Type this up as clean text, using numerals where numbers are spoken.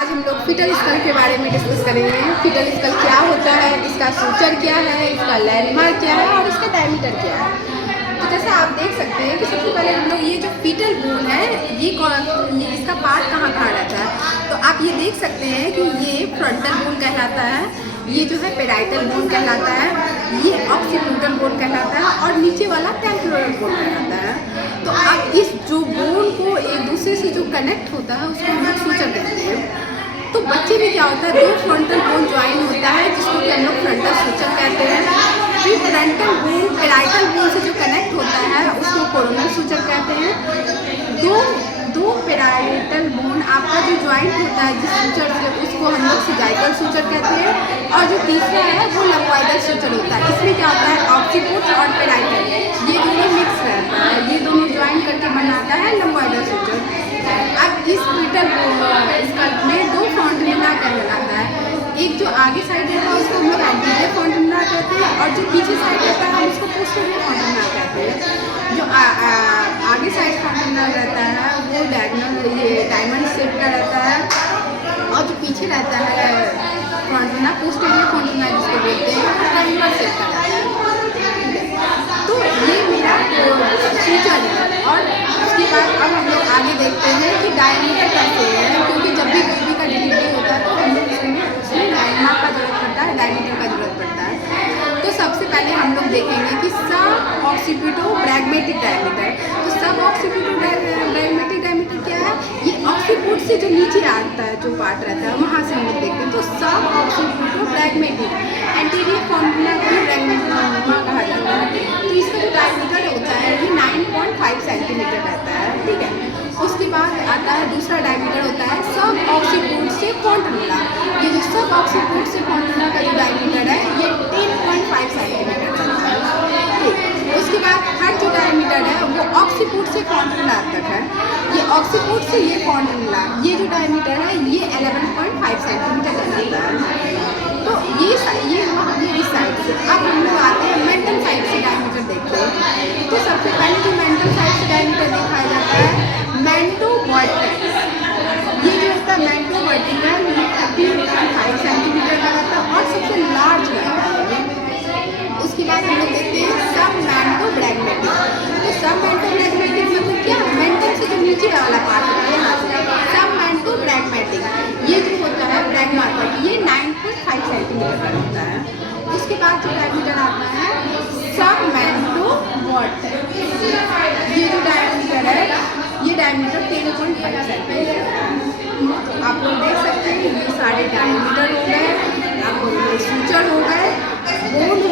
आज हम लोग फीटल स्कल के बारे में डिस्कस करेंगे। फीटल स्कल क्या होता है, इसका सूचर क्या है, इसका लैंडमार्क क्या है और इसका डायमीटर क्या है। तो जैसा आप देख सकते हैं कि सबसे पहले हम लोग ये जो फीटल बोन है ये इसका पार्ट कहाँ रहता है। तो आप ये देख सकते हैं कि ये फ्रंटल बोन कहलाता है, ये जो है पेराइटल बोन कहलाता है, ये ऑक्सीपिटल बोन कहलाता है और नीचे वाला टेम्पोरल बोन कहलाता है। तो आप इस जो बोन को एक दूसरे से जो कनेक्ट होता है उसको हम लोग सूचर कहते हैं। तो बच्चे में क्या होता है, दो फ्रंटल बोन ज्वाइन होता है जिसको कि हम लोग फ्रंटल सूचर कहते हैं। फिर फ्रंटल बोन पेराइटल बोन से जो कनेक्ट होता है उसको कोरोनल सूचर कहते हैं। दो पेराइटल बोन आपका जो ज्वाइंट होता है जिस सूचर से उसको हम लोग सिजाइकल सूचर कहते हैं और जो तीसरा है वो लंबवाइडल सूचर होता है। इसमें क्या होता है, ऑक्सीपुट और पेराइटल ये दोनों मिक्स रहता है, ये दोनों ज्वाइन करके बनाता है लंबवाइडल सूचर। अब इस फीटल स्कल में दो फ्रंटमिना कहलाता है, एक जो आगे साइड रहता है उसको हम लोग एंटीरियर फ्रंटमिना कहते हैं और जो पीछे साइड रहता है हम उसको पोस्टीरियर फ्रंटमिना कहते हैं। जो आगे साइड फ्रंटमिना रहता है वो डायमंड शेप का रहता है और जो पीछे रहता है फ्रंटमिना पोस्टीरियर फ्रंटमिना जिसको बोलते हैं ट्रायंगुलर शेप का रहता है। तो ये मेरा सूचर है। और उसके बाद अब हम लोग आगे देखते हैं कि डायमीटर कैसे है, क्योंकि जब भी बेबी का डिलीवरी होता है तो हम लोग उसमें डायमीटर का जरूरत पड़ता है, डायमीटर का जरूरत पड़ता है। तो सबसे पहले हम लोग देखेंगे कि सब ऑक्सीपिटो ब्रैगमेटिक डायमीटर। तो सब ऑक्सीपिटो ब्रैगमेटिक डायमीटर क्या है, ये ऑक्सीपुट से जो नीचे आता है जो पार्ट रहता है वहाँ से हम लोग देखते हैं। तो सब ऑक्सीपिटो ब्रैगमेटिक एंटीरियर फॉर्मूला को ब्रैगमेटिक कहा जाता है। तो इसका जो डायमीटर होता है ये 9.5 सेंटीमीटर रहता है, ठीक है। उसके बाद आता है दूसरा डायमीटर होता है सब ऑक्सीपुट से फॉन्टमिला। ये जो सब ऑक्सीपुट से फॉन्टमिला का जो डायमीटर है ये 10.5 सेंटीमीटर रहता है, ठीक। उसके बाद थर्ड जो डायमीटर है वो ऑक्सीपुट से फॉन्टमिला तक है। ये ऑक्सीपुट से ये फॉन्टमिला ये जो डायमीटर है ये 11.5 सेंटीमीटर कहलाता है। तो ये इस साइड से। अब हम लोग आते हैं मेंटल साइड से डायमीटर देखते हैं। तो सबसे पहले जो मेंटल साइड से डायमीटर दिखाया जाता है मेंटो वर्टिकल। ये जो होता है मेंटो वर्टिकल ये 13.5 सेंटीमीटर का रहता है और सबसे लार्ज रहता है। उसके बाद हम लोग देखते हैं सब मेंटो ब्रैगमेटिक। तो सब मेंटो ब्रैगमेटिक मतलब क्या, मेंटल से जो नीचे वाला पार्ट होता है यहाँ से सब मेंटो ब्रैगमेटिक। ये जो होता है ब्रैगमाटिक ये 9.5 सेंटीमीटर का होता है। उसके बाद जो डायमीटर आता है सब मेंटो वर्टिकल। ये जो डायमीटर है ये डायमीटर 13.5 सेंटीमीटर है। आप लोग देख सकते हैं ये सारे डायमीटर हो गए, आप सूचर हो गए, बोन